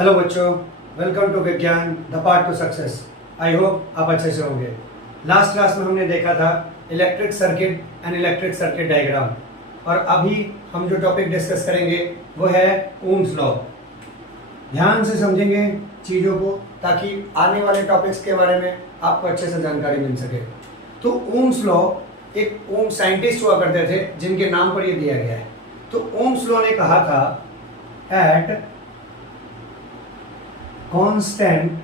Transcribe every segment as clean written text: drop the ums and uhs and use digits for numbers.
Hello बच्चों, welcome to विज्ञान the part two success. I hope आप अच्छे से होंगे। लास्ट क्लास में हमने देखा था electric circuit and electric circuit diagram, और अभी हम जो टॉपिक डिस्कस करेंगे वो है ओम्स लॉ। ध्यान से समझेंगे चीज़ों को ताकि आने वाले टॉपिक्स के बारे में आपको अच्छे से जानकारी मिल सके। तो ओम्स लॉ, एक ओम साइंटिस्ट हुआ करते थे जिनके नाम पर ये दिया गया है। तो ओम्स लॉ ने कहा था eight constant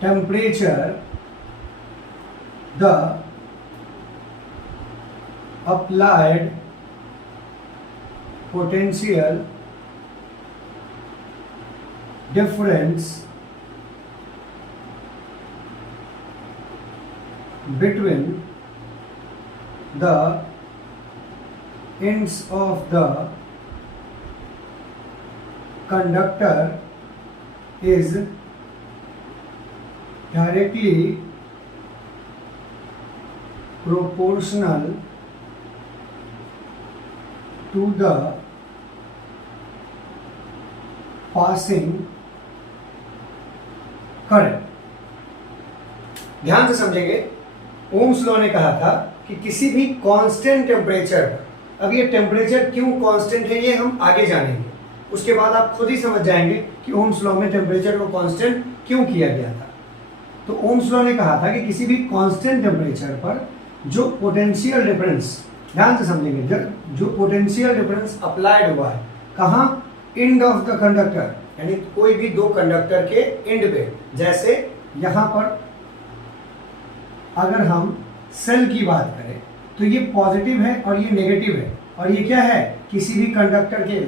temperature the applied potential difference between the ends of the conductor is directly proportional to the passing current। ध्यान से समझेंगे। ओम्स लॉ ने कहा था कि किसी भी कांस्टेंट टेम्परेचर पर, अब ये टेम्परेचर क्यों कांस्टेंट है ये हम आगे जानेंगे, उसके बाद आप खुद ही समझ जाएंगे कि ओम्स लॉ में टेम्परेचर को कांस्टेंट क्यों किया गया था। तो ओम्स लॉ ने कहा था कि किसी भी कांस्टेंट टेम्परेचर पर जो पोटेंशियल डिफरेंस, ध्यान से समझेंगे, जो पोटेंशियल डिफरेंस अप्लाइड हुआ है कहाँ, एंड ऑफ द कंडक्टर, यानी कोई भी दो कंडक्टर के एंड पे। जैसे यहाँ पर अगर हम सेल की बात करें तो ये पॉजिटिव है और ये नेगेटिव है, और ये क्या है, किसी भी कंडक्टर के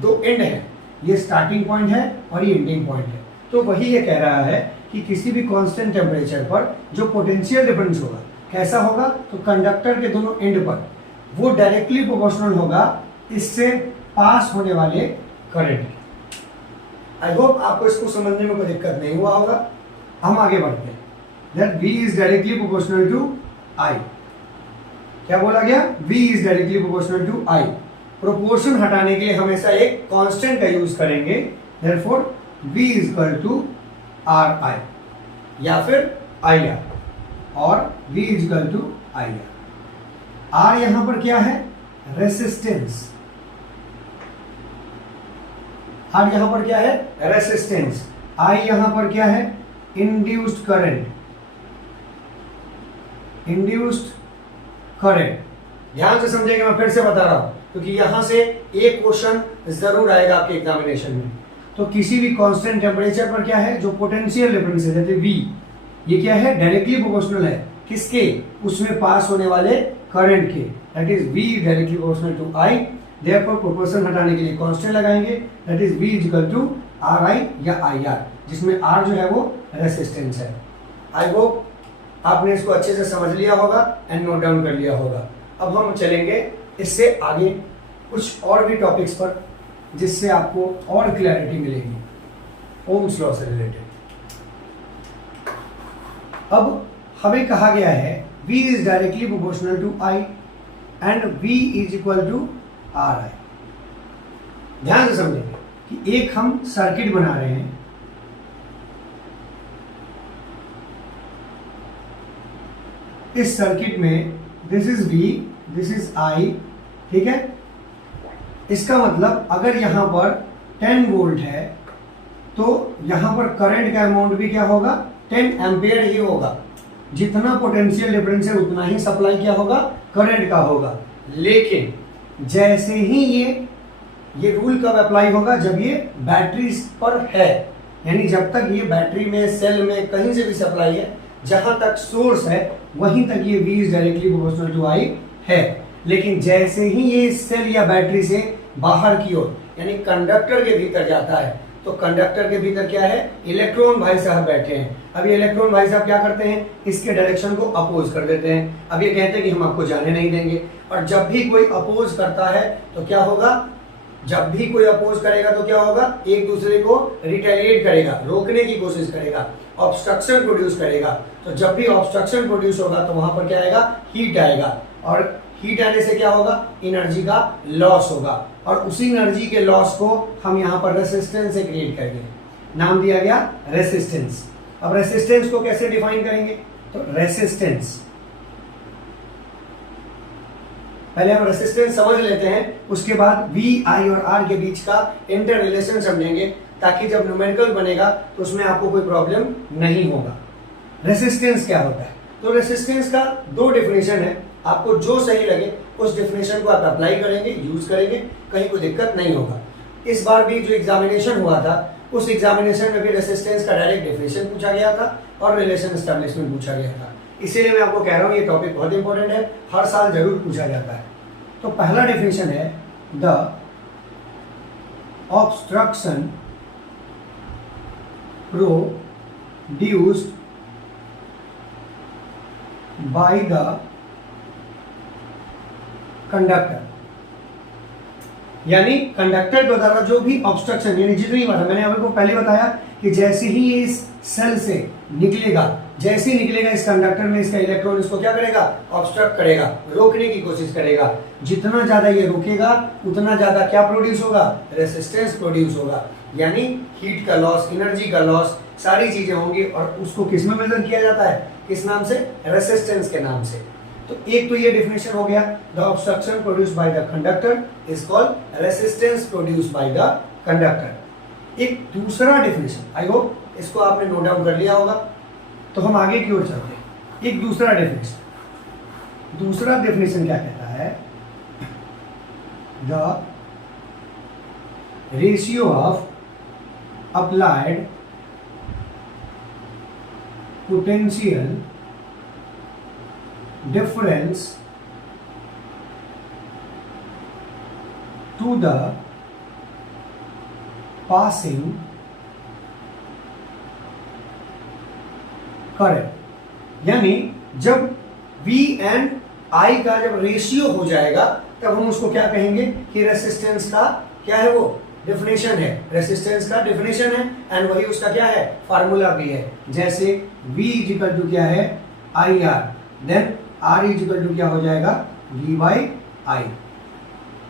दो एंड है, ये स्टार्टिंग पॉइंट है और ये एंडिंग पॉइंट है। तो वही ये कह रहा है कि किसी भी कांस्टेंट टेम्परेचर पर जो पोटेंशियल डिफरेंस होगा कैसा होगा, तो कंडक्टर के दोनों एंड पर वो डायरेक्टली प्रोपोर्शनल होगा इससे पास होने वाले करंट। आई होप आपको इसको समझने में कोई दिक्कत नहीं हुआ होगा। हम आगे बढ़ते हैं। That V is directly proportional to I। क्या बोला गया? V is directly proportional to I। Proportion हटाने के लिए हमेशा एक कांस्टेंट का यूज करेंगे। Therefore V is equal to RI या फिर IR, और V is equal to IR। R यहां पर क्या है? रेसिस्टेंस। R यहां पर क्या है? रेसिस्टेंस। I यहां पर क्या है? Induced current. Induced current. ध्यान से समझेंगे, मैं फिर से बता रहा हूं क्योंकि यहां से एक क्वेश्चन जरूर आएगा आपके एग्जामिनेशन में। तो किसी भी कांस्टेंट टेम्परेचर पर क्या है, जो पोटेंशियल डिफरेंस है जैसे V, ये क्या है, डायरेक्टली प्रोपोर्शनल है किसके, उसमें पास होने वाले करंट के। That is V directly proportional to I। Therefore proportion हटाने के लिए कांस्टेंट लगाएंगे। That is V is equal to RI या IR, जिसमें R जो है वो रेसिस्टेंस है। आई होप आपने इसको अच्छे से समझ लिया होगा एंड नोट डाउन कर लिया होगा। अब हम चलेंगे इससे आगे कुछ और भी टॉपिक्स पर जिससे आपको और क्लैरिटी मिलेगी ओम्स लॉ से रिलेटेड। अब हमें कहा गया है V is directly proportional to I and V is equal to RI। ध्यान से समझेंगे कि एक हम सर्किट बना रहे हैं। इस सर्किट में this is V, this is I, ठीक है। इसका मतलब अगर यहां पर 10 वोल्ट है तो यहां पर करंट का अमाउंट भी क्या होगा, 10 एम्पियर ही होगा। जितना पोटेंशियल डिफरेंस है उतना ही सप्लाई क्या होगा, करंट का होगा। लेकिन जैसे ही ये रूल कब अप्लाई होगा, जब ये बैटरी पर है, यानी जब तक ये बैटरी में, सेल में, कहीं से भी सप्लाई है, जहां तक सोर्स है वहीं तक ये V is directly proportional to I है। लेकिन जैसे ही ये सेल या बैटरी से बाहर की ओर, यानी कंडक्टर के भीतर जाता है, तो कंडक्टर के भीतर क्या है, इलेक्ट्रॉन भाई साहब बैठे हैं। अब ये इलेक्ट्रॉन भाई साहब क्या करते हैं, इसके डायरेक्शन को अपोज कर देते हैं। अब ये कहते हैं कि हम आपको जाने नहीं देंगे। और जब भी कोई अपोज करता है तो क्या होगा, जब भी कोई अपोज करेगा तो क्या होगा, एक दूसरे को रिटेलिएट करेगा, रोकने की कोशिश करेगा, ऑब्स्ट्रक्शन प्रोड्यूस करेगा। तो जब भी ऑब्स्ट्रक्शन प्रोड्यूस होगा तो वहां पर क्या आएगा, हीट आएगा, और हीट आने से क्या होगा, एनर्जी का लॉस होगा, और उसी एनर्जी के लॉस को हम यहाँ पर रेसिस्टेंस से क्रिएट करेंगे, नाम दिया गया रेसिस्टेंस। अब रेसिस्टेंस को कैसे डिफाइन करेंगे, तो रेसिस्टेंस, पहले हम रेसिस्टेंस समझ लेते हैं, उसके बाद वी, आई और आर के बीच का इंटर रिलेशन समझेंगे, ताकि जब न्यूमेरिकल बनेगा तो उसमें आपको कोई प्रॉब्लम नहीं होगा। रेसिस्टेंस क्या होता है, तो रेसिस्टेंस का दो डेफिनेशन है, आपको जो सही लगे उस डेफिनेशन को आप अप्लाई करेंगे, यूज करेंगे, कहीं कोई दिक्कत नहीं होगा। इस बार भी जो एग्जामिनेशन हुआ था उस एग्जामिनेशन में भी रेसिस्टेंस का डायरेक्ट डेफिनेशन पूछा गया था और रिलेशन एस्टेब्लिशमेंट पूछा गया था, इसीलिए मैं आपको कह रहा हूं ये टॉपिक बहुत इंपॉर्टेंट है, हर साल जरूर पूछा जाता है। तो पहला डेफिनेशन है the obstruction produced by the conductor, यानी कंडक्टर के द्वारा जो भी ऑब्स्ट्रक्शन, यानी जितनी बार मैंने आपको पहले बताया कि जैसे ही ये इस सेल से निकलेगा, जैसे ही निकलेगा इस कंडक्टर में, इसका इलेक्ट्रॉन इसको क्या करेगा, ऑब्स्ट्रक्ट करेगा, रोकने की कोशिश करेगा। जितना ज्यादा ये रोकेगा उतना ज्यादा क्या प्रोड्यूस होगा, रेसिस्टेंस प्रोड्यूस होगा, यानी हीट का लॉस, एनर्जी का लॉस, सारी चीजें होंगी, और उसको किस में मेजर किया जाता है, किस नाम से, रेसिस्टेंस के नाम से। तो एक तो ये डेफिनेशन हो गया, the obstruction produced by the conductor is called resistance produced by the conductor. एक दूसरा डेफिनेशन, आई होप इसको आपने नोट डाउन कर लिया होगा, तो हम आगे की ओर चलते हैं। एक दूसरा डेफिनेशन क्या कहता है, the ratio of applied potential difference to the passing current, यानी जब V एंड I का जब रेशियो हो जाएगा तब हम उसको क्या कहेंगे कि रेसिस्टेंस का क्या है, वो डेफिनेशन है, रेसिस्टेंस का डेफिनेशन है, एंड वही उसका क्या है, फार्मूला भी है। जैसे V इक्वल टू क्या है, IR, then R equal to क्या हो जाएगा, V बाई I।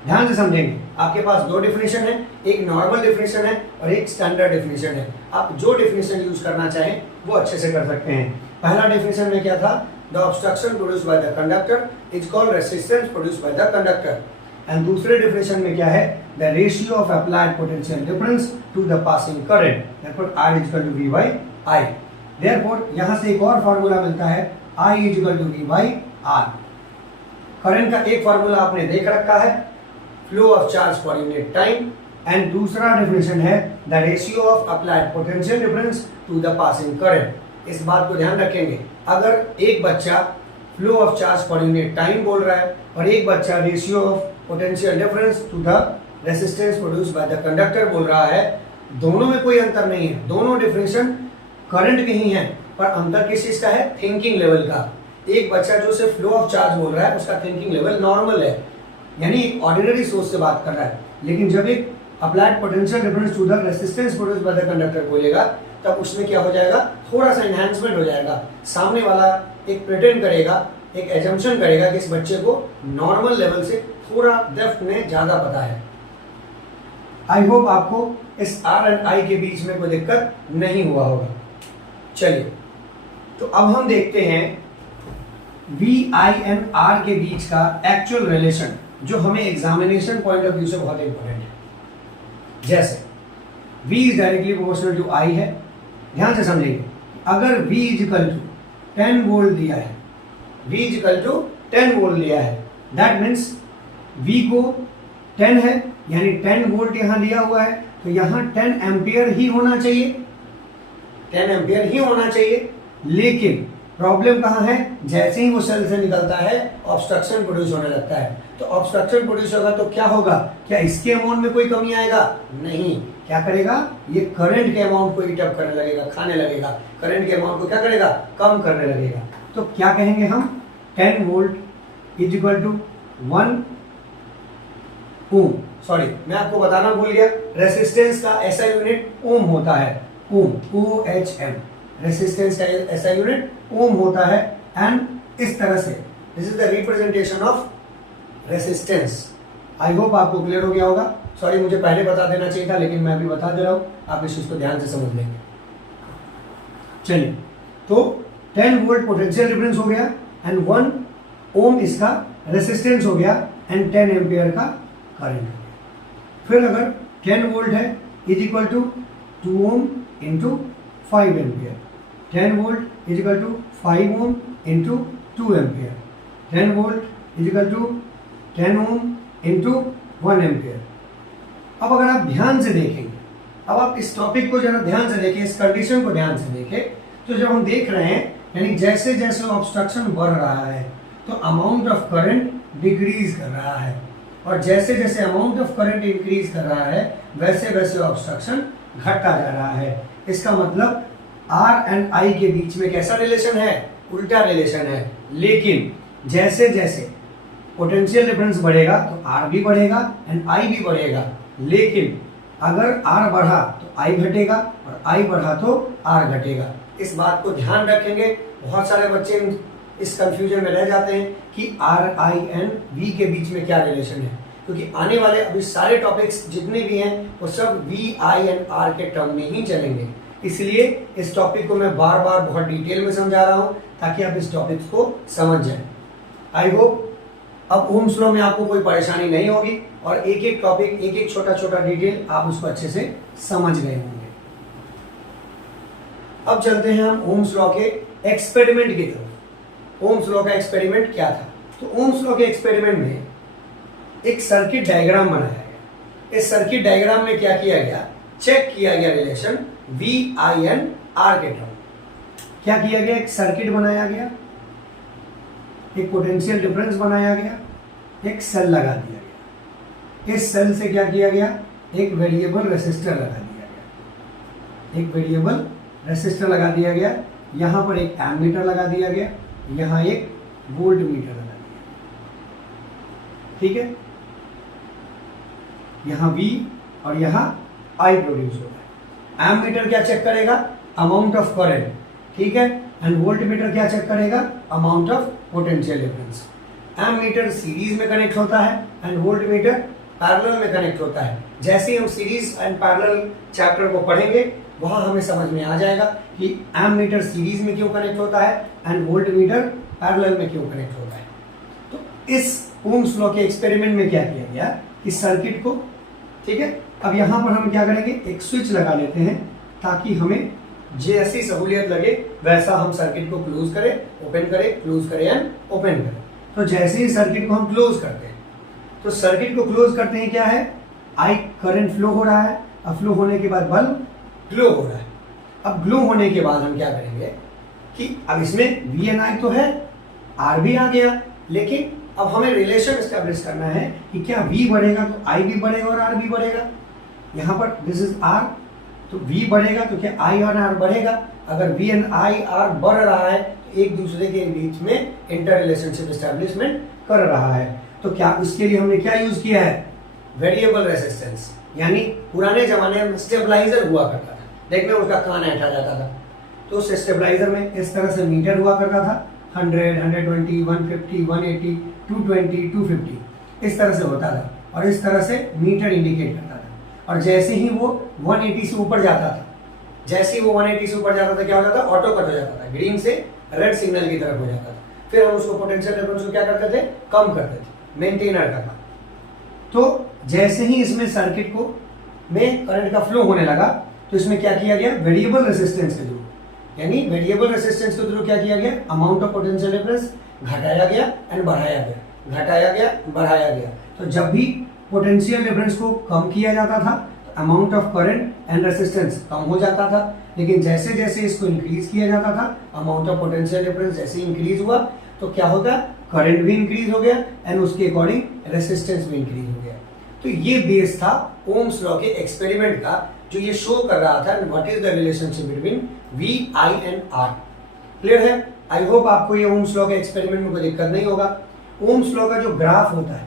ध्यान से समझेंगे, आपके पास दो डेफिनेशन है, एक नॉर्मल डेफिनेशन है और एक स्टैंडर्ड डेफिनेशन है। आप जो डेफिनेशन यूज करना चाहें वो अच्छे से कर सकते हैं। पहला डेफिनेशन में क्या था, the obstruction produced by the conductor is called resistance produced by the conductor, and दूसरे डेफिनेशन में क्या है, the ratio of applied potential difference to the passing current, therefore R equal to V by I। Therefore यहां से एक और formula मिलता है, I equal to V by R। Current का एक फार्मूला आपने देख रखा है, flow of charge per unit time, and दूसरा डेफिनेशन है the ratio of applied potential difference to the passing current. इस बात को ध्यान रखेंगे, अगर एक बच्चा flow of charge per unit time बोल रहा है और एक बच्चा ratio of potential difference to the resistance produced by the conductor बोल रहा है, दोनों में कोई अंतर नहीं है, दोनों डेफिनेशन करंट के ही हैं, पर अंतर किस चीज का है, थिंकिंग लेवल का। एक बच्चा जो सिर्फ फ्लो ऑफ चार्ज बोल रहा है उसका थिंकिंग लेवल नॉर्मल है, यानी एक ऑर्डिनरी सोच से बात कर रहा है, लेकिन जब एक applied potential difference to the resistance produced by the conductor बोलेगा तब उसमें क्या हो जाएगा, थोड़ा सा एनहांसमेंट हो जाएगा। सामने वाला एक प्रिटेंड करेगा, एक एजम्पशन करेगा कि इस बच्चे को नॉर्मल लेवल से थोड़ा डेप्थ में ज्यादा पता है। आई होप आपको इस R एंड I के बीच में कोई दिक्कत नहीं हुआ होगा। चलिए, तो अब हम देखते हैं V, I एंड R के बीच का एक्चुअल रिलेशन, जो हमें एग्जामिनेशन पॉइंट ऑफ व्यू से बहुत इंपॉर्टेंट है। जैसे V is directly proportional to I है, ध्यान से समझेंगे, अगर V इक्वल टू 10 वोल्ट दिया है, V इक्वल टू 10 वोल्ट दिया है, दैट मीन्स V को 10 है, यानी 10 वोल्ट यहां दिया हुआ है, तो यहां 10 एम्पियर ही होना चाहिए, 10 एम्पियर ही होना चाहिए। लेकिन प्रॉब्लम कहां है, जैसे ही वो सेल से निकलता है ऑब्स्ट्रक्शन प्रोड्यूस होने लगता है, तो ऑब्स्ट्रक्शन प्रोड्यूस होगा तो क्या होगा, क्या इसके अमाउंट में कोई कमी आएगा, नहीं, क्या करेगा, ये करंट के अमाउंट को ईट अप करने लगेगा, खाने लगेगा, करंट के अमाउंट को क्या करेगा, कम करने लगेगा। तो क्या कहेंगे हम, 10 volt is equal to 1 ohm, sorry मैं आपको बताना भूल गया, रेसिस्टेंस का ऐसा यूनिट ओम होता है, ओम, OHM, रेसिस्टेंस का ऐसा यूनिट ओम होता है। एंड इस तरह से this is the representation of resistance. I hope आपको क्लियर हो गया होगा। सॉरी, मुझे पहले बता देना चाहिए था, लेकिन मैं भी बता दे रहा हूँ, आप इस चीज़ को ध्यान से समझ लेंगे। चलिए, तो 10 वोल्ट पोटेंशियल डिफरेंस हो गया एंड 1 ओम इसका रेसिस्टेंस हो गया एंड 10 एम्पियर का करंट हो गया। फिर अगर 10 वोल्ट है is equal to 2 ohm into 5 ampere, 10 volt is equal to 5 ohm into 2 ampere, 10 volt is equal to 10 ohm into 1 ampere. अब अगर आप ध्यान से देखेंगे, अब आप इस टॉपिक को जरा ध्यान से देखें, इस कंडीशन को ध्यान से देखें, तो जब हम देख रहे हैं यानी जैसे जैसे ऑब्स्ट्रक्शन बढ़ रहा है तो अमाउंट ऑफ करंट डिक्रीज कर रहा है, और जैसे जैसे अमाउंट ऑफ करंट इंक्रीज कर रहा है वैसे वैसे ऑब्स्ट्रक्शन घटता जा रहा है। इसका मतलब आर एंड आई के बीच में कैसा रिलेशन है? उल्टा रिलेशन है। लेकिन जैसे जैसे पोटेंशियल डिफरेंस बढ़ेगा तो आर भी बढ़ेगा एंड आई भी बढ़ेगा, लेकिन अगर आर बढ़ा तो आई घटेगा और आई बढ़ा तो आर घटेगा। इस बात को ध्यान रखेंगे। बहुत सारे बच्चे इस कंफ्यूजन में रह जाते हैं कि आर आई एंड वी के बीच में क्या रिलेशन है, क्योंकि आने वाले अभी सारे टॉपिक्स जितने भी हैं वो सब वी आई एंड आर के टर्म में ही चलेंगे। इसलिए इस टॉपिक को मैं बार बार बहुत डिटेल में समझा रहा हूं ताकि आप इस टॉपिक्स को समझ जाएं। आई होप अब ओम्स लॉ में आपको कोई परेशानी नहीं होगी और एक एक टॉपिक, एक एक छोटा छोटा डिटेल आप उसको अच्छे से समझ गए होंगे। अब चलते हैं हम ओम्स लॉ के एक्सपेरिमेंट की तरफ। ओम्स लॉ का एक्सपेरिमेंट क्या था? तो ओम्स लॉ के एक्सपेरिमेंट में एक सर्किट डायग्राम बनाया गया। इस सर्किट डायग्राम में क्या किया गया? चेक किया गया relation V I and R के टर्म। क्या किया गया? एक सर्किट बनाया गया, एक पोटेंशियल डिफरेंस बनाया गया, एक सेल लगा दिया गया। इस सेल से क्या किया गया? एक वेरिएबल रेसिस्टर लगा दिया गया, एक वेरिएबल रेसिस्टर लगा दिया गया। यहां पर एक एमीटर लगा दिया गया, यहां एक वोल्ट मीटर लगा दिया गया। ठीक है, यहां V और यहां I प्रोड्यूस होगा। एमीटर क्या चेक करेगा? Amount of current. ठीक है, एंड वोल्ट मीटर क्या चेक करेगा? Amount of potential difference. Ammeter series में कनेक्ट होता है एंड वोल्ट मीटर पैरेलल में कनेक्ट होता है। जैसे ही हम सीरीज एंड पैरेलल चैप्टर को पढ़ेंगे वहां हमें समझ में आ जाएगा कि एमीटर सीरीज में क्यों कनेक्ट होता है एंड वोल्ट मीटर पैरेलल में क्यों कनेक्ट होता है। तो इस ओम्स लॉ के एक्सपेरिमेंट में क्या किया गया? इस सर्किट को, ठीक है, अब यहां पर हम क्या करेंगे? एक स्विच लगा लेते हैं ताकि हमें जैसी सहूलियत लगे वैसा हम सर्किट को क्लोज करें, ओपन करें, क्लोज करें एंड ओपन करें। तो जैसे ही सर्किट को हम क्लोज करते हैं तो सर्किट को क्लोज करते हैं क्या है? आई करंट फ्लो हो रहा है। अब फ्लो होने के बाद बल्ब ग्लो हो रहा है। अब ग्लो होने के बाद हम क्या करेंगे कि अब इसमें वी एन आई तो है, आर भी आ गया, लेकिन अब हमें रिलेशन एस्टेब्लिश करना है कि क्या वी बढ़ेगा तो आई भी बढ़ेगा और आर भी बढ़ेगा। यहां पर दिस इज आर, तो वी बढ़ेगा तो क्या आई और आर बढ़ेगा। अगर वी एंड आई आर बढ़ रहा है तो एक दूसरे के बीच में इंटर रिलेशनशिप एस्टेब्लिशमेंट कर रहा है। तो क्या उसके लिए हमने क्या यूज किया है? वेरिएबल रेसिस्टेंस, यानी पुराने जमाने में स्टेबलाइजर हुआ करता था, देखने उसका कान ऐठा जाता था, तो उस स्टेबलाइजर में इस तरह से मीटर हुआ करता था। 100, 120, 150, 180, 220, 250 इस तरह से होता था और इस तरह से मीटर इंडिकेट करता था। और जैसे ही वो 180 से ऊपर जाता था, जैसे ही वो 180 से ऊपर जाता था क्या हो जाता? ऑटो कट हो जाता था, ग्रीन से रेड सिग्नल की तरफ हो जाता था। फिर हम उसको पोटेंशियल डिफरेंस को क्या करते थे? कम करते थे, मेंटेनर का था। तो जैसे ही इसमें सर्किट को में करंट का फ्लो होने लगा तो इसमें क्या किया गया? वेरिएबल रेसिस्टेंस के थ्रू, यानी वेरिएबल रेसिस्टेंस के थ्रू क्या किया गया? अमाउंट ऑफ पोटेंशियल डिफरेंस घटाया गया एंड बढ़ाया गया, घटाया गया, बढ़ाया गया। तो जब भी पोटेंशियल डिफरेंस को कम किया जाता था तो amount of current and resistance कम हो जाता था, लेकिन जैसे जैसे इसको इंक्रीज किया जाता था, अमाउंट ऑफ पोटेंशियल डिफरेंस जैसे इंक्रीज हुआ तो क्या होगा? करंट भी इंक्रीज हो गया एंड उसके अकॉर्डिंग रेसिस्टेंस भी इंक्रीज हो गया। तो ये बेस था ओम्स लॉ के एक्सपेरिमेंट का, जो ये शो कर रहा था what is the relationship between V I and R. Clear है? आई होप आपको ये ओम्स लॉ के एक्सपेरिमेंट में कोई दिक्कत नहीं होगा। ओम्स लॉ का जो ग्राफ होता है,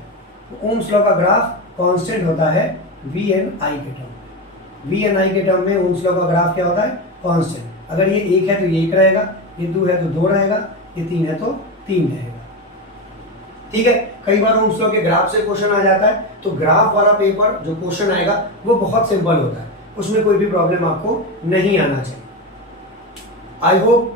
ओम्स लॉ का ग्राफ कांस्टेंट होता है वी एंड आई के टर्म। वी एंड आई के टर्म में ओम्स लॉ का ग्राफ क्या होता है? कांस्टेंट। अगर ये 1 है तो ये 1 रहेगा, ये 2 है तो 2 रहेगा, ये 3 है तो 3 रहेगा। ठीक है। कई बार ओम्स लॉ के ग्राफ से क्वेश्चन आ जाता है, तो ग्राफ वाला पेपर जो क्वेश्चन आएगा वो बहुत सिंपल होता है, उसमें कोई भी प्रॉब्लम आपको नहीं आना चाहिए। आई होप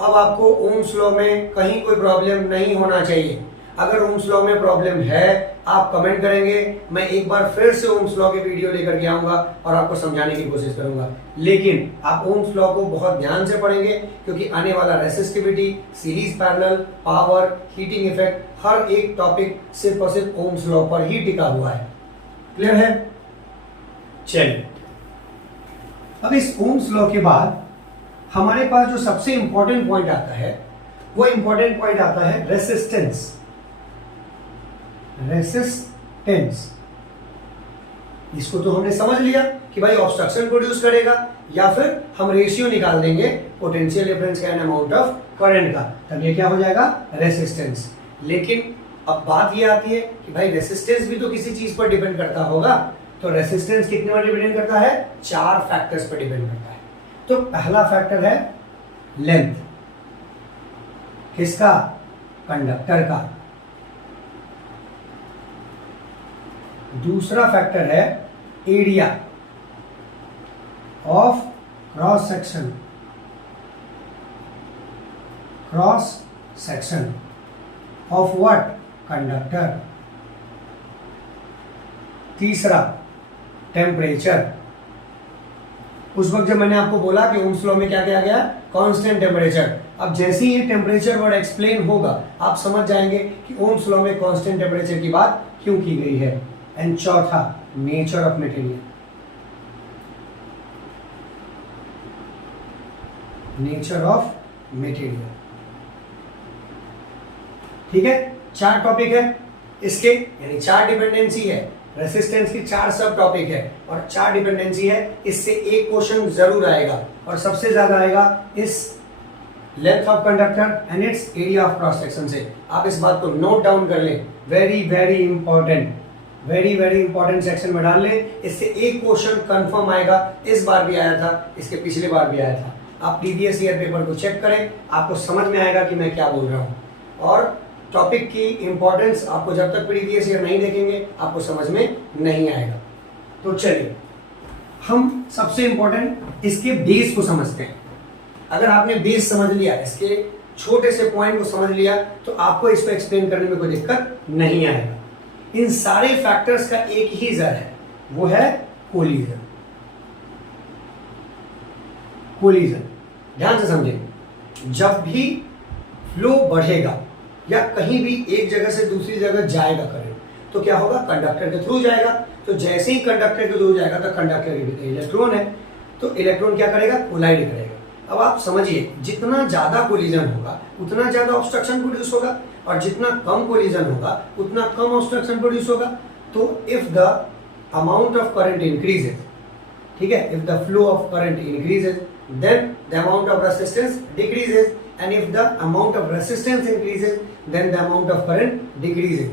अब आपको ओम्स लॉ में कहीं कोई प्रॉब्लम नहीं होना चाहिए। अगर ओम्स लॉ में प्रॉब्लम है आप कमेंट करेंगे, मैं एक बार फिर से ओम्स लॉ के वीडियो लेकर के आऊंगा और आपको समझाने की कोशिश करूंगा। लेकिन आप ओम्स लॉ को बहुत ध्यान से पढ़ेंगे, क्योंकि आने वाला resistivity, series parallel, power, heating effect, हर एक टॉपिक सिर्फ और सिर्फ ओम्स लॉ पर ही टिका हुआ है। क्लियर है? चलिए, अब इस ओम्स लॉ के बाद हमारे पास जो सबसे इंपॉर्टेंट पॉइंट आता है, वो इंपॉर्टेंट पॉइंट आता है रेसिस्टेंस। रेसिस्टेंस, इसको तो हमने समझ लिया कि भाई ऑब्स्ट्रक्शन प्रोड्यूस करेगा, या फिर हम रेशियो निकाल देंगे पोटेंशियल डिफरेंस का एंड अमाउंट ऑफ करंट का, तब ये क्या हो जाएगा? रेसिस्टेंस। लेकिन अब बात ये आती है कि भाई रेसिस्टेंस भी तो किसी चीज पर डिपेंड करता होगा, तो रेसिस्टेंस कितने पर डिपेंड करता है? 4 फैक्टर्स पर डिपेंड करता है। तो पहला फैक्टर है लेंथ, किसका? कंडक्टर का। दूसरा फैक्टर है area of cross section, cross section of what? Conductor. तीसरा टेम्परेचर। उस वक्त जब मैंने आपको बोला कि ओम्स लॉ में क्या क्या गया? Constant temperature. अब जैसे ही ये टेम्परेचर वर्ड एक्सप्लेन होगा आप समझ जाएंगे कि ओम्स लॉ में कांस्टेंट टेम्परेचर की बात क्यों की गई है। एंड चौथा nature of material, nature of material. ठीक है, 4 टॉपिक है इसके, यानी 4 डिपेंडेंसी है। रेसिस्टेंस की 4 सब टॉपिक है और 4 डिपेंडेंसी है। इससे एक क्वेश्चन जरूर आएगा और सबसे ज्यादा आएगा इस length of conductor and it's area of cross section से। आप इस बात को नोट डाउन कर लें, very very important, very very important section में डाल लें। इससे एक क्वेश्चन कंफर्म आएगा। इस बार भी आया था, इसके पिछले बार भी आया था। आप प्रीवियस ईयर पेपर को चेक करें, आपको समझ में आएगा कि मैं क्या बोल रहा हूं। और टॉपिक की इंपॉर्टेंस आपको जब तक प्रीवियस ईयर नहीं देखेंगे आपको समझ में नहीं आएगा। तो चलिए हम सबसे इंपॉर्टेंट इसके बेस को समझते हैं। अगर आपने बेस समझ लिया, इसके छोटे से पॉइंट को समझ लिया, तो आपको इसको एक्सप्लेन करने में कोई दिक्कत नहीं आएगा। इन सारे फैक्टर्स का एक ही जर है, वो है कोलिजन। कोलिजन ध्यान से समझें, जब भी फ्लो बढ़ेगा या कहीं भी एक जगह से दूसरी जगह जाएगा करंट, तो क्या होगा? कंडक्टर के थ्रू जाएगा। तो जैसे ही कंडक्टर के थ्रू जाएगा तो कंडक्टर के इलेक्ट्रॉन है, तो इलेक्ट्रॉन क्या करेगा? कोलाइड करेगा। अब आप समझिए, जितना ज्यादा कोलिजन होगा उतना ज्यादा ऑब्स्ट्रक्शन प्रोड्यूस होगा, और जितना कम कोलिजन होगा उतना कम ऑब्स्ट्रक्शन प्रोड्यूस होगा। तो if the amount of current increases, ठीक है, if the flow of current increases then the amount of resistance decreases, and if the amount of resistance increases then the amount of current decreases.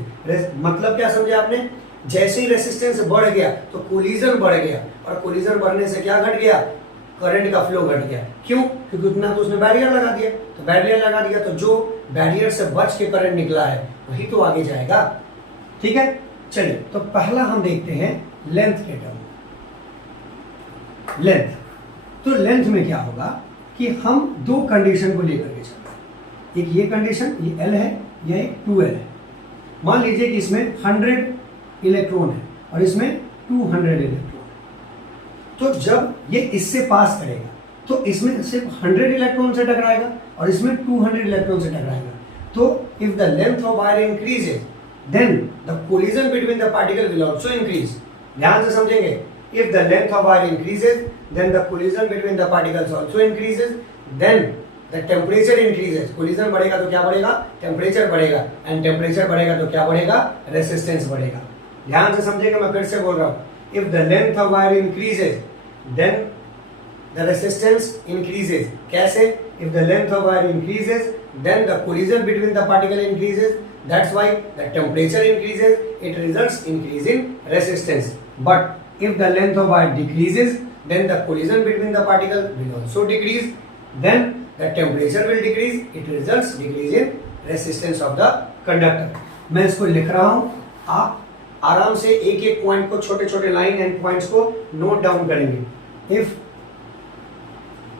मतलब क्या समझे आपने? जैसे ही resistance बढ़ गया तो कोलिजन बढ़ गया, और कोलिजन बढ़ने से क्या घट गया? करंट का फ्लो घट गया। क्यों? क्योंकि उतना तो उसने बैरियर लगा दिया। तो बैरियर लगा दिया तो जो बैरियर से बच के करंट निकला है वही तो आगे जाएगा। ठीक है, चलिए तो पहला हम देखते हैं लेंथ के टर्म। लेंथ, तो लेंथ में क्या होगा कि हम 2 कंडीशन को लेकर के चलते हैं। एक ये कंडीशन, ये L है, यह एक 2L है। मान लीजिए कि इसमें 100 इलेक्ट्रॉन है और इसमें 200 इलेक्ट्रॉन। तो जब ये इससे पास करेगा तो इसमें सिर्फ 100 इलेक्ट्रॉन से टकराएगा और इसमें 200 इलेक्ट्रॉन से टकराएगा। तो if the length of wire increases then the collision between the particle will also increase. ध्यान से समझेंगे, if the length of wire increases then the collision between the particles also increases, then the temperature increases। collision बढ़ेगा तो क्या बढ़ेगा? Temperature बढ़ेगा, and temperature बढ़ेगा तो क्या बढ़ेगा? रेसिस्टेंस बढ़ेगा। ध्यान से समझेंगे, मैं फिर से बोल रहा हूं, if the length of wire increases then the resistance increases। कैसे? if the length of wire increases then the collision between the particle increases, that's why the temperature increases, it results increase in resistance। but if the length of wire decreases then the collision between the particle will also decrease, then the temperature will decrease, it results decrease in resistance of the conductor. मैं इसको लिख रहा हूं, आप आराम से एक एक पॉइंट को, छोटे छोटे लाइन एंड पॉइंट्स को नोट डाउन करेंगे। If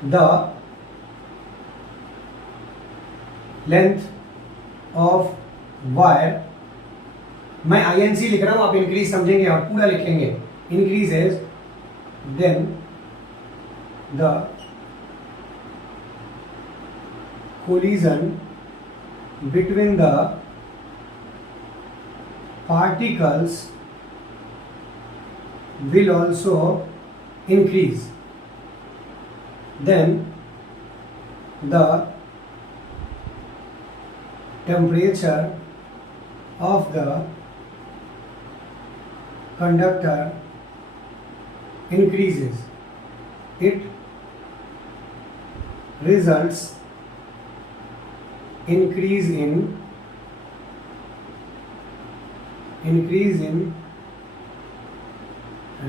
the length of wire, मैं INC लिख रहा हूं, आप इंक्रीज समझेंगे और पूरा लिखेंगे, increases then the collision between the particles will also increase, then the temperature of the conductor increases. It results increase in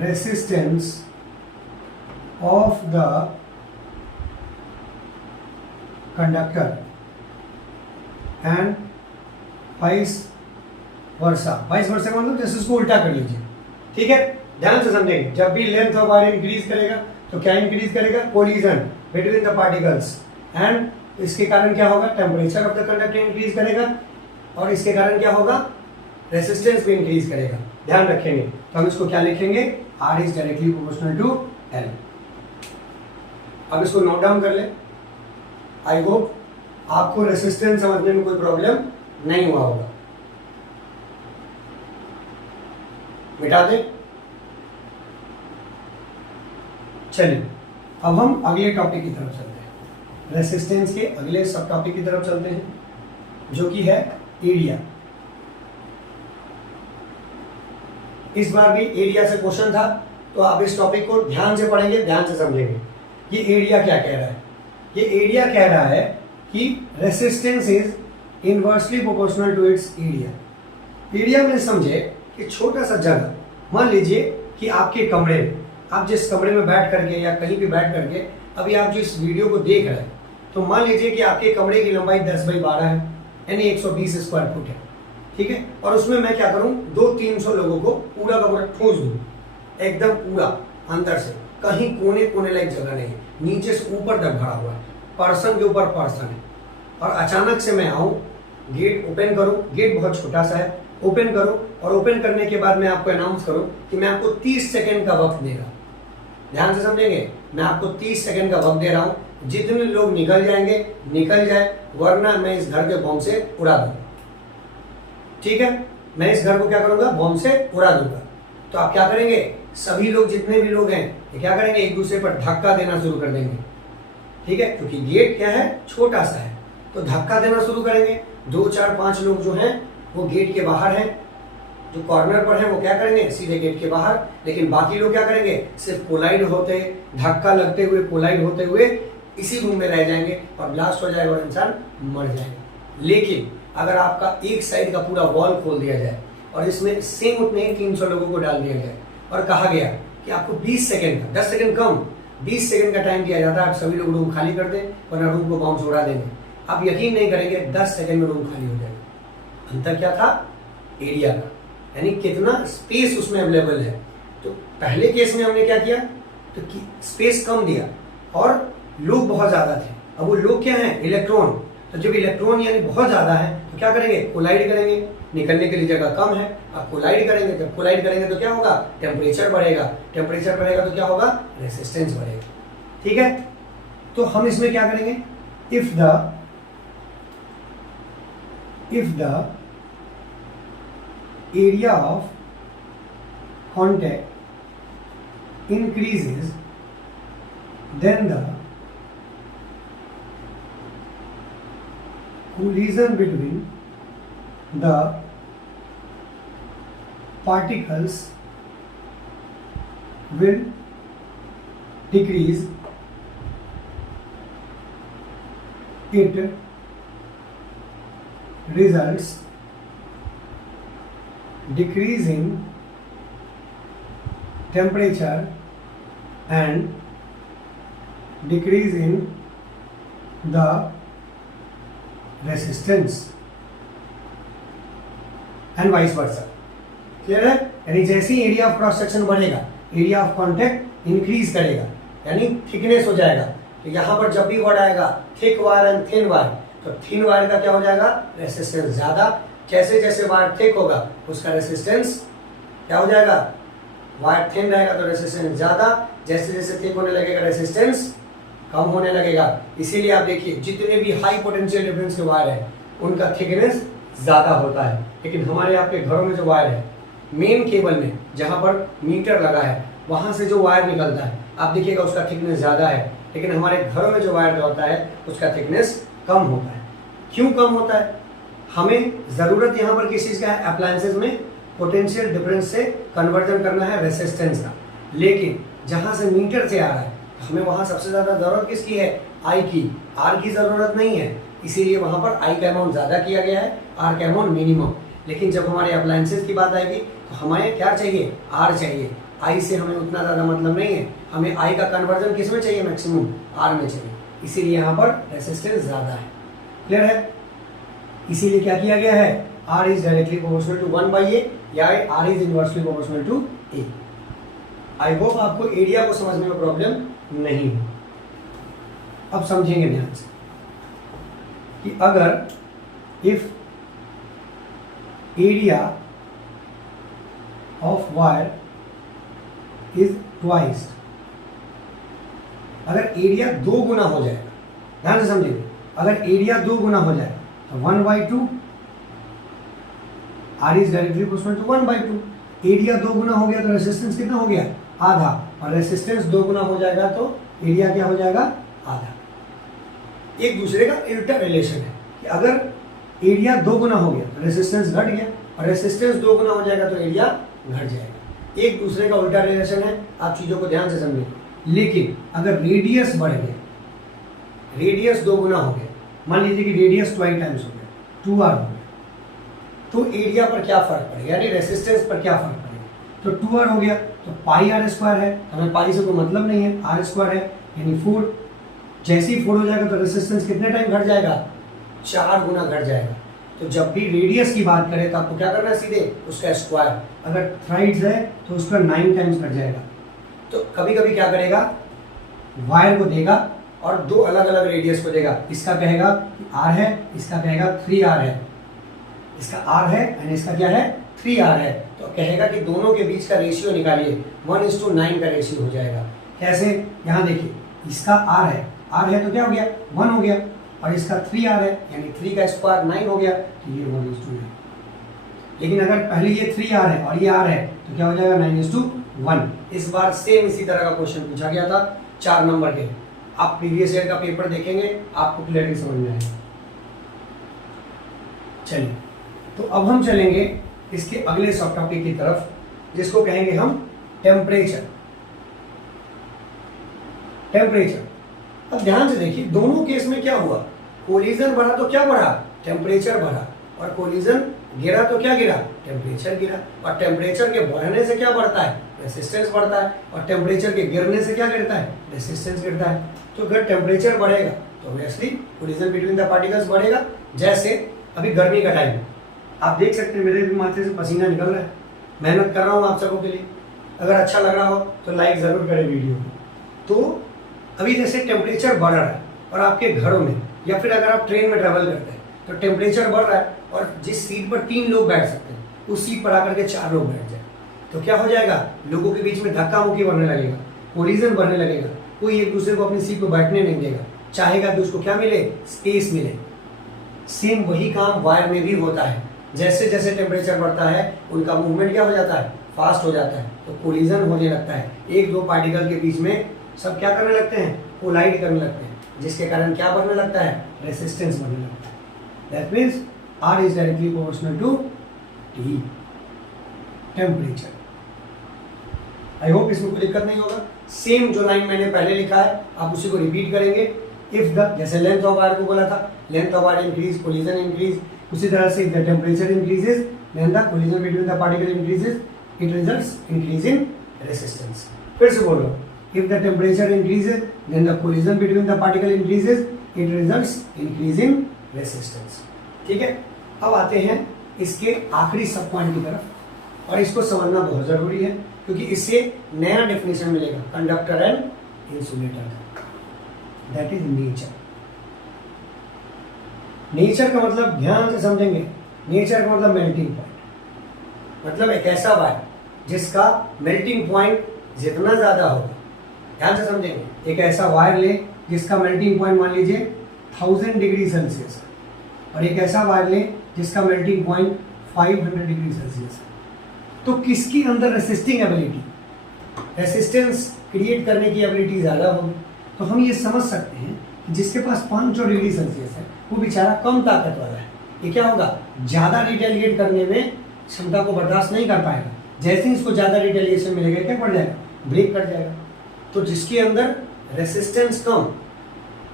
resistance of the conductor and vice versa। vice versa का मतलब जैसे इसको उल्टा कर लीजिए, ठीक है। ध्यान से समझेंगे, जब भी लेंथ ऑफ वायर इंक्रीज करेगा तो क्या इंक्रीज करेगा, collision between the particles, and इसके कारण क्या होगा, temperature of the conductor increase करेगा, और इसके कारण क्या होगा, रेसिस्टेंस भी इंक्रीज करेगा। ध्यान रखेंगे, तो हम इसको क्या लिखेंगे, R is directly proportional to L। अब इसको नोट डाउन कर ले। आई होप आपको रेसिस्टेंस समझने में कोई प्रॉब्लम नहीं हुआ होगा। मिटा दे। चलिए अब हम अगले टॉपिक की तरफ चलते हैं, रेसिस्टेंस के अगले सब टॉपिक की तरफ चलते हैं, जो कि है एरिया। इस बार भी एरिया से क्वेश्चन था, तो आप इस टॉपिक को ध्यान से पढ़ेंगे, ध्यान से समझेंगे। ये एरिया क्या कह रहा है, ये एरिया कह रहा है कि resistance is inversely proportional to its area. Area में समझे कि छोटा सा जगह, मान लीजिए कि आपके कमरे में, आप जिस कमरे में बैठ करके या कहीं भी बैठ करके अभी आप जो इस वीडियो को देख रहे हैं, तो मान लीजिए कि आपके कमरे की लंबाई 10x12 है, यानी 120 स्क्वायर फुट है, ठीक है। और उसमें मैं क्या करूं, 200-300 लोगों को पूरा का पूरा ठूस दूं, एकदम पूरा अंदर से, कहीं कोने कोने लायक जगह नहीं है, नीचे से ऊपर तक भरा हुआ है, पर्सन के ऊपर पर्सन है। और अचानक से मैं आऊं, गेट ओपन करूं, गेट बहुत छोटा सा है, ओपन करूं, और ओपन करने के बाद मैं आपको अनाउंस करूं कि मैं आपको 30 सेकंड का वक्त दे रहा हूं। ध्यान से समझेंगे, मैं आपको 30 सेकंड का वक्त दे रहा हूं, जितने लोग निकल जाएंगे निकल जाए, वरना मैं इस घर के बम से उड़ा दूंगा, ठीक है। मैं इस घर को क्या करूंगा, बम से उड़ा दूंगा। तो आप क्या करेंगे, सभी लोग, जितने भी लोग हैं, ये क्या करेंगे, एक दूसरे पर धक्का देना शुरू कर देंगे, ठीक है, क्योंकि गेट क्या है, छोटा सा है, तो धक्का देना शुरू करेंगे। 2, 4, 5 लोग जो हैं वो गेट के बाहर हैं, जो कॉर्नर पर है वो क्या करेंगे, सीधे गेट के बाहर, लेकिन बाकी लोग क्या करेंगे, सिर्फ कोलाइड होते, धक्का लगते हुए, कोलाइड होते हुए इसी रूम में रह जाएंगे और ब्लास्ट हो जाएगा और इंसान मर जाएगा। लेकिन अगर आपका एक साइड का पूरा वॉल खोल दिया जाए और इसमें सेम उतने ही 300 लोगों को डाल दिया जाए और कहा गया कि आपको 20 सेकंड का, 10 सेकंड कम, 20 सेकंड का टाइम दिया जाता है, आप सभी लोग रूम खाली कर दें, वरना रूम को बम से उड़ा देंगे। आप यकीन नहीं करेंगे, 10 सेकंड में रूम खाली हो जाएगा। अंतर क्या था, एरिया का, यानी कितना स्पेस उसमें अवेलेबल है। तो पहले केस में हमने क्या किया, तो स्पेस कम दिया और लोग बहुत ज्यादा थे। अब वो लोग क्या हैं, इलेक्ट्रॉन। तो जब इलेक्ट्रॉन यानी बहुत ज्यादा है तो क्या करेंगे, कोलाइड करेंगे, निकलने के लिए जगह कम है, अब कोलाइड करेंगे। जब कोलाइड करेंगे तो क्या होगा, टेम्परेचर बढ़ेगा, टेम्परेचर बढ़ेगा तो क्या होगा, रेसिस्टेंस बढ़ेगा, ठीक है। तो हम इसमें क्या करेंगे, if the area of contact increases, then the collision between the particles will decrease. It results decrease in temperature and decrease in the resistance। And vice versa. Clear है? यानी जैसे ही एरिया ऑफ क्रॉस सेक्शन बढ़ेगा, area of contact increase करेगा, यानी thickness हो जाएगा। तो यहां पर जब भी वर्ड आएगा thick wire and thin wire, तो थिन वायर का क्या हो जाएगा? रेसिस्टेंस ज्यादा। जैसे जैसे वायर थिक होगा उसका रेसिस्टेंस क्या हो जाएगा? वायर थिन रहेगा तो रेसिस्टेंस ज्यादा, जैसे जैसे थिक होने लगेगा रेसिस्टेंस कम होने लगेगा। इसीलिए आप देखिए जितने भी हाई पोटेंशियल डिफरेंस के वायर है उनका थिकनेस ज्यादा होता है। लेकिन हमारे आपके घरों में जो वायर है, मेन केबल में जहां पर मीटर लगा है वहां से जो वायर निकलता है आप देखिएगा उसका थिकनेस ज्यादा है, लेकिन हमारे घरों में जो वायर जो होता है उसका थिकनेस कम होता है। क्यों कम होता है? हमें जरूरत यहाँ पर किस चीज का है? अप्लायंसेज में पोटेंशियल डिफरेंस से कन्वर्जन करना है रेसिस्टेंस का। लेकिन जहां से मीटर से आ रहा है हमें वहां सबसे ज्यादा जरूरत किसकी है? आई की। आर की जरूरत नहीं है, इसीलिए वहां पर आई का अमाउंट ज्यादा किया गया है, आर का अमाउंट मिनिमम। लेकिन जब हमारे अप्लायंसेज की बात आएगी तो हमें क्या चाहिए? आर चाहिए। आई से हमें उतना ज्यादा मतलब नहीं है, हमें आई का कन्वर्जन किस में चाहिए? मैक्सिमम आर में चाहिए। इसीलिए यहाँ पर रेसिस्टेंस ज्यादा है। क्लियर है? इसीलिए क्या किया गया है? R is directly proportional to 1/a या R is inversely proportional to A. I hope आपको एरिया को समझने में प्रॉब्लम नहीं है। अब समझेंगे ध्यान से कि अगर if area of wire is twice, अगर एरिया 2 गुना हो जाएगा, ध्यान से समझिए, अगर एरिया 2 गुना हो जाए तो 1/2 R is directly proportional to 1/2। Area 2 गुना हो गया तो रेसिस्टेंस कितना हो गया? आधा। और रेसिस्टेंस 2 गुना हो जाएगा तो एरिया क्या हो जाएगा? आधा। एक दूसरे का उल्टा रिलेशन है कि अगर एरिया 2 गुना हो गया तो रेसिस्टेंस घट गया, और रेसिस्टेंस 2 गुना हो जाएगा तो एरिया घट जाएगा। एक दूसरे का उल्टा रिलेशन है, आप चीजों को ध्यान से समझिए। लेकिन अगर रेडियस बढ़ गया, रेडियस 2 गुना हो गया, मान लीजिए कि रेडियस 2 टाइम्स हो गया, 2r हो गया, तो एरिया पर क्या फर्क पड़ेगा? यानी रेसिस्टेंस पर क्या फर्क पड़ेगा? तो 2r हो गया तो पाई आर स्क्वायर है, हमें पाई से कोई मतलब नहीं है, आर स्क्वायर है यानी 4। जैसे ही 4 हो जाएगा तो रेसिस्टेंस कितने टाइम घट जाएगा? 4 गुना घट जाएगा। तो जब भी रेडियस की बात करें तो आपको क्या करना है? सीधे उसका स्क्वायर। अगर थ्राइड्स है तो उसका 9 टाइम्स घट जाएगा। तो कभी कभी क्या करेगा? वायर को देगा और 2 अलग अलग रेडियस को देगा। इसका कहेगा आर है, इसका कहेगा 3r है, इसका r है और इसका क्या है? 3r है। तो कहेगा कि दोनों के बीच का रेशियो निकालिए, 1:9 का रेशियो हो जाएगा। कैसे? यहाँ देखिए, इसका r है तो क्या हो गया? 1 हो गया, और इसका 3r है यानी 3 का स्क्वायर 9 हो गया, तो ये 1:9। लेकिन अगर पहले ये 3r है और ये r है तो क्या हो जाएगा? 9:1। इस बार सेम इसी तरह का क्वेश्चन पूछा गया था 4 नंबर के। आप प्रीवियस ईयर का पेपर देखेंगे, आपको क्लियरली समझ में आएगा। चलिए, तो अब हम चलेंगे इसके अगले सब टॉपिक की तरफ, जिसको कहेंगे हम टेम्परेचर। अब ध्यान से देखिए, दोनों केस में क्या हुआ? कोलिजन बढ़ा तो क्या बढ़ा? टेम्परेचर बढ़ा। और कोलिजन गिरा तो क्या गिरा? टेम्परेचर गिरा। और टेम्परेचर के बढ़ने से क्या बढ़ता है? रेसिस्टेंस बढ़ता है। और टेम्परेचर के गिरने से क्या गिरता है? रेसिस्टेंस गिरता है। तो अगर टेम्परेचर बढ़ेगा तो obviously collision between the particles बढ़ेगा। जैसे अभी गर्मी का टाइम, आप देख सकते हैं मेरे भी माथे से पसीना निकल रहा है, मेहनत कर रहा हूँ आप सबों के लिए। अगर अच्छा लग रहा हो तो लाइक जरूर करें वीडियो को। तो अभी जैसे टेम्परेचर बढ़ रहा है और आपके घरों में या फिर अगर आप ट्रेन में ट्रैवल करते हैं तो टेम्परेचर बढ़ रहा है, और जिस सीट पर 3 लोग बैठ सकते हैं उस सीट पर आकर के 4 लोग बैठ जाए तो क्या हो जाएगा? लोगों के बीच में धक्का मुक्की बढ़ने लगेगा, कोलिजन बढ़ने लगेगा, कोई एक दूसरे को अपनी सीट पर बैठने नहीं देगा, चाहेगा कि उसको क्या मिले? स्पेस मिले। सेम वही काम वायर में भी होता है। जैसे जैसे टेम्परेचर बढ़ता है उनका मूवमेंट क्या हो जाता है? फास्ट हो जाता है, तो कोलिजन होने लगता है। 1-2 पार्टिकल के बीच में सब क्या करने लगते हैं? कोलाइड करने लगते हैं, जिसके कारण क्या बढ़ने लगता है? रेसिस्टेंस बढ़ने लगता है। That means R is directly proportional to T, temperature. I hope इसमें कोई दिक्कत नहीं होगा। सेम जो लाइन मैंने पहले लिखा है आप उसी को रिपीट करेंगे। इफ द, जैसे लेंथ ऑफ वायर को बोला था, length of wire increase, collision increase, उसी तरह से the temperature increases then the collision between the particle increases, it results increase in resistance. फिर से बोल रहा हूँ, if the temperature increases then the collision between the particle increases, it results increase in resistance। ठीक है, अब आते हैं इसके आखिरी सब पॉइंट की तरफ, और इसको समझना बहुत जरूरी है क्योंकि इससे नया डेफिनेशन मिलेगा कंडक्टर एंड इंसुलेटर का, दैट इज नेचर। नेचर का मतलब ध्यान से समझेंगे, नेचर का मतलब मेल्टिंग पॉइंट, मतलब एक ऐसा वायर जिसका मेल्टिंग पॉइंट जितना ज्यादा होगा, ध्यान से समझेंगे, एक ऐसा वायर ले जिसका मेल्टिंग पॉइंट मान लीजिए 1000 डिग्री सेल्सियस है, और एक ऐसा वायर ले जिसका मेल्टिंग पॉइंट 500 डिग्री सेल्सियस है, तो किसकी अंदर रेसिस्टिंग एबिलिटी, रेसिस्टेंस क्रिएट करने की एबिलिटी ज़्यादा होगी। तो हम ये समझ सकते हैं कि जिसके पास 500 डिग्री सेल्सियस है वो बेचारा कम ताकत वाला है, ये क्या होगा, ज़्यादा रिटेलिएट करने में क्षमता को बर्दाश्त नहीं कर पाएगा, जैसे ही इसको ज़्यादा रिटेलिएशन मिलेगा क्या पड़ जाएगा, ब्रेक कर जाएगा। तो जिसके अंदर रेसिस्टेंस कम,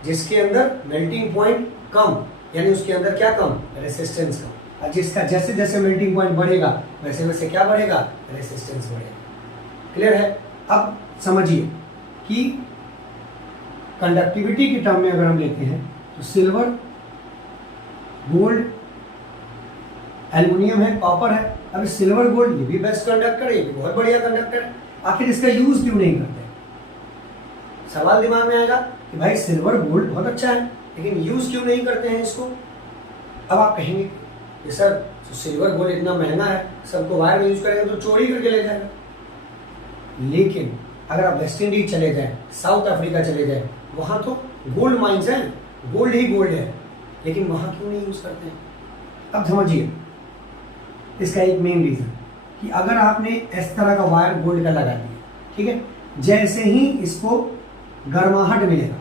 जिसके अंदर मेल्टिंग पॉइंट कम, यानी उसके अंदर क्या कम, रेसिस्टेंस कम, और जिसका जैसे जैसे मेल्टिंग पॉइंट बढ़ेगा वैसे वैसे क्या बढ़ेगा, रेसिस्टेंस बढ़ेगा। क्लियर है। अब समझिए कि कंडक्टिविटी के टर्म में अगर हम लेते हैं तो सिल्वर, गोल्ड, एल्युमिनियम है, कॉपर है। अब सिल्वर गोल्ड ये भी बेस्ट कंडक्टर है, ये भी बहुत बढ़िया कंडक्टर है, आखिर इसका यूज क्यों नहीं करते। सवाल दिमाग में आएगा कि भाई सिल्वर गोल्ड बहुत अच्छा है लेकिन यूज क्यों नहीं करते हैं इसको। अब आप कहेंगे कि सर तो सिल्वर गोल्ड इतना महंगा है, सबको वायर में यूज करेंगे तो चोरी करके ले जाएगा। लेकिन अगर आप वेस्ट इंडीज चले जाएं, साउथ अफ्रीका चले जाएं, वहां तो गोल्ड माइंस हैं, गोल्ड ही गोल्ड है, लेकिन वहां क्यों नहीं यूज करते हैं। अब समझिए इसका एक मेन रीजन कि अगर आपने इस तरह का वायर गोल्ड का लगा दिया, ठीक है, जैसे ही इसको गर्माहट मिलेगा,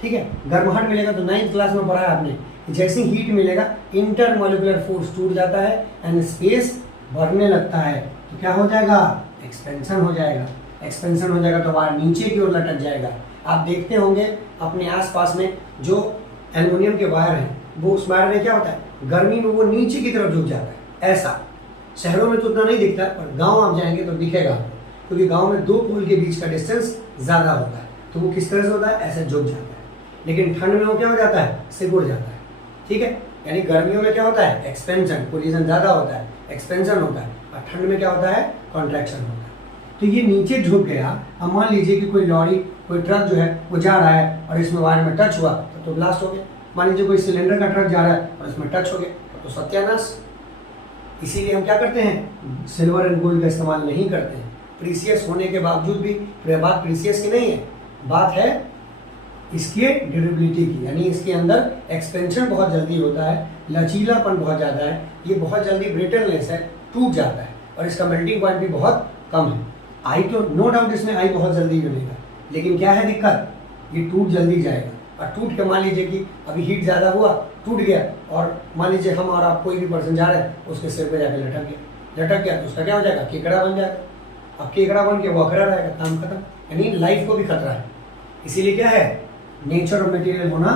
ठीक है, गर्माहट मिलेगा तो 9th क्लास में पढ़ा है आपने, जैसे हीट मिलेगा इंटरमॉलिक्यूलर फोर्स टूट जाता है एंड स्पेस बढ़ने लगता है, तो क्या हो जाएगा, एक्सपेंशन हो जाएगा। एक्सपेंशन हो जाएगा तो वायर नीचे की ओर लटक जाएगा। आप देखते होंगे अपने आसपास में जो एल्युमिनियम के वायर हैं, वो उस वायर में क्या होता है, गर्मी में वो नीचे की तरफ झुक जाता है। ऐसा शहरों में तो उतना नहीं दिखता, पर गांव आप जाएंगे तो दिखेगा, क्योंकि गांव में दो पोल के बीच का डिस्टेंस ज़्यादा होता है, तो वो किस तरह से होता है, ऐसे झुक जाता है। लेकिन ठंड में वो क्या हो जाता है, सिकुड़ जाता है। ठीक है, यानी गर्मियों में क्या होता है, एक्सपेंशन, कोलिजन ज़्यादा होता है, एक्सपेंशन होता है, और ठंड में क्या होता है, कॉन्ट्रैक्शन होता है। तो ये नीचे झुक गया। अब मान लीजिए कि कोई लॉरी, कोई ट्रक जो है वो जा रहा है और इसमें वायर में टच हुआ तो ब्लास्ट हो गया। मान लीजिए कोई सिलेंडर का ट्रक जा रहा है और इसमें टच हो गया तो सत्यानाश। इसीलिए हम क्या करते हैं, सिल्वर एंड गोल्ड का इस्तेमाल नहीं करते हैं, प्रीसियस होने के बावजूद भी। तो बात प्रीसियस की नहीं है, बात है इसके ड्यूरेबिलिटी की, यानी इसके अंदर एक्सपेंशन बहुत जल्दी होता है, लचीलापन बहुत ज़्यादा है, ये बहुत जल्दी ब्रिटलनेस है, टूट जाता है, और इसका मेल्टिंग पॉइंट भी बहुत कम है। आई तो नो डाउट इसमें आई बहुत जल्दी बनेगा, लेकिन क्या है दिक्कत, ये टूट जल्दी जाएगा। और टूट के मान लीजिए कि अभी हीट ज़्यादा हुआ, टूट गया, और मान लीजिए हम और आप कोई भी पर्सन जा रहे हैं, उसके सिर पे जाके लटक गया तो उसका क्या हो जाएगा, केकड़ा बन जाएगा। अब केकड़ा बन के वो अखड़ा रहेगा, काम खत्म, यानी लाइफ को भी खतरा है। इसीलिए क्या है, नेचर ऑफ मटेरियल होना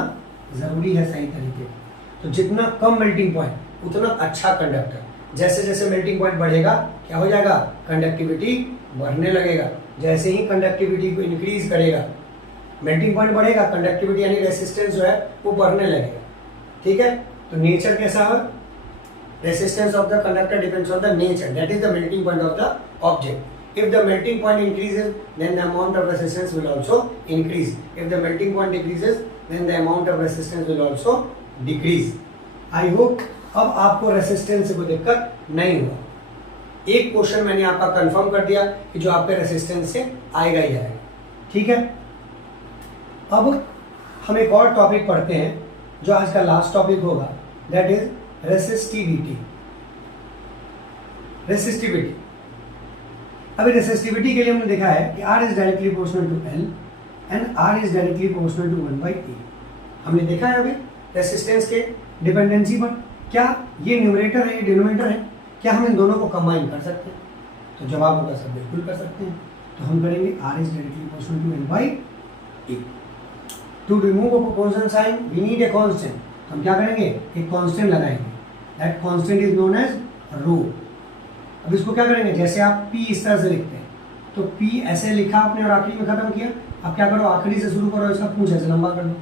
ज़रूरी है सही तरीके से। तो जितना कम मेल्टिंग पॉइंट उतना अच्छा कंडक्टर। जैसे जैसे मेल्टिंग पॉइंट बढ़ेगा क्या हो जाएगा, कंडक्टिविटी बढ़ने लगेगा। जैसे ही कंडक्टिविटी को इंक्रीज करेगा, मेल्टिंग पॉइंट बढ़ेगा, कंडक्टिविटी यानी रेसिस्टेंस जो है वो बढ़ने लगेगा। ठीक है, तो नेचर कैसा है, resistance of the conductor depends on the nature, that is the melting point of the object. If the melting point increases, then the amount of resistance will also increase. If the melting point decreases, then the amount of resistance will also decrease. I hope अब आपको resistance से कोई दिक्कत नहीं हुआ। एक question मैंने आपका कंफर्म कर दिया कि जो आपके रेसिस्टेंस से आएगा ही आएगा। ठीक है, अब हम एक और टॉपिक पढ़ते हैं जो आज का लास्ट टॉपिक होगा, दैट इज रेसिस्टिविटी। रेसिस्टिविटी, अभी रेसिस्टिविटी के लिए हमने देखा है कि R is directly proportional to L and R is directly proportional to 1/A। हमने देखा है अभी रेसिस्टेंस के डिपेंडेंसी पर, क्या ये न्यूमरेटर है, ये डिनोमिनेटर है, क्या हम इन दोनों को कंबाइन कर सकते हैं? तो जवाब होगा सब बिल्कुल कर सकते हैं। तो हम करेंगे R is directly proportional to L/A। To remove a proportion sign we need a constant, हम क्या करेंगे, एक कांस्टेंट लगाएंगे, that constant is known as rho. अब इसको क्या करेंगे, जैसे आप P इस तरह से लिखते हैं तो P ऐसे लिखा आपने और आखिरी में खत्म किया। अब क्या करो, आखिरी से शुरू करो, इसका पूंछ ऐसे लंबा कर दो,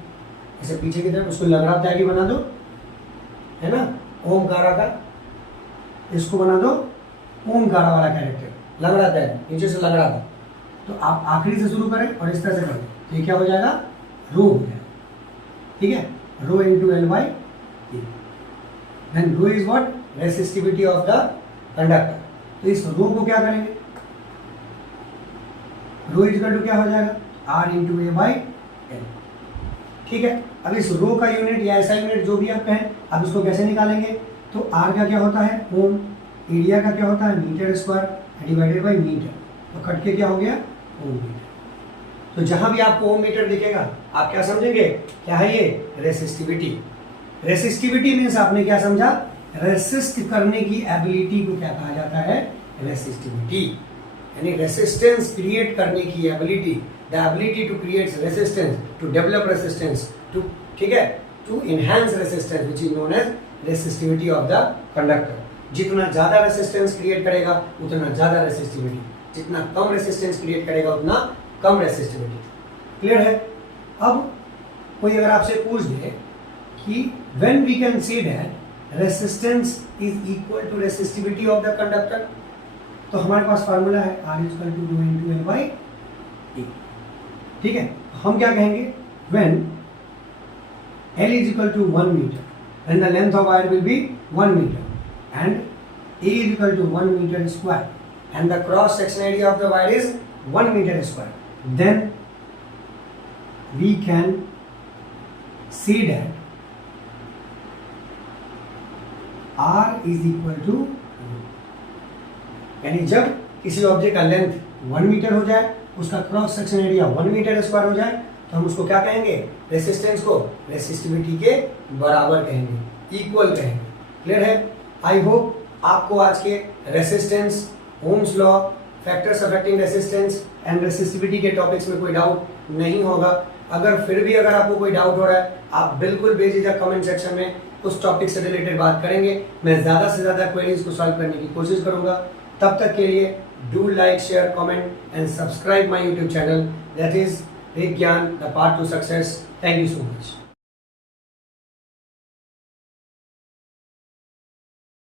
ऐसे पीछे की तरफ उसको लग रहा त्यागी बना दो, है ना, ओमकारा का। इसको बना दो ओमकारा वाला कैरेक्टर, लंगड़ा था नीचे से लंगड़ा था, तो आप आखिरी से शुरू करें और इस तरह से कर दें, तो ये क्या हो जाएगा, रो हो जाएगा। ठीक है, rho into L by A. Then rho is what, resistivity of the conductor. तो इस रो को क्या करेंगे, रो इजकल टू क्या हो जाएगा, R into A by L. ठीक है, अब इस रो का यूनिट या ऐसा यूनिट जो भी आप कहें, अब इसको कैसे निकालेंगे, तो आर का क्या होता है ओम, एरिया का क्या होता है meter square divided by meter, तो कट के क्या हो गया ओम मीटर। तो जहां भी आपको ओम मीटर दिखेगा आप क्या समझेंगे, क्या है ये, रेसिस्टिविटी। रेसिस्टिविटी मीन्स आपने क्या समझा, रेसिस्ट करने की एबिलिटी को क्या कहा जाता है, रेसिस्टिविटी। यानी रेसिस्टेंस क्रिएट करने की ability, the ability to create resistance, to develop resistance, to, ठीक है, to enhance resistance which is known as resistivity of the conductor. जितना ज्यादा रेसिस्टेंस क्रिएट करेगा उतना ज्यादा रेसिस्टिविटी, जितना कम रेसिस्टेंस क्रिएट करेगा उतना कम रेसिस्टिविटी। क्लियर है। अब कोई अगर आपसे पूछ दे कि when we can see that resistance is equal to resistivity of the conductor, तो हमारे पास फार्मूला है R equal to rho into L by A. ठीक है, हम क्या कहेंगे, when L is equal to 1 metre and the length of wire will be 1 meter and A is equal to 1 meter square and the cross section area of the wire is 1 meter square, then we can see that R is equal to, यानी जब किसी object का length 1 metre हो जाए, उसका cross section area 1 meter square हो जाए, तो हम उसको क्या कहेंगे, रेसिस्टेंस को रेसिस्टिविटी के बराबर कहेंगे, इक्वल कहेंगे। क्लियर है। आई होप आपको आज के resistance, Ohm's law, factors affecting resistance and resistivity के टॉपिक्स में कोई डाउट नहीं होगा। अगर फिर भी अगर आपको कोई डाउट हो रहा है, आप बिल्कुल बेझिझक कमेंट सेक्शन में उस टॉपिक से रिलेटेड बात करेंगे। मैं ज़्यादा से ज़्यादा क्वेरीज को सॉल्व करने की कोशिश करूंगा। तब तक के लिए do like, share, comment and subscribe my YouTube channel, that is Vigyan the path to success. Thank you so much.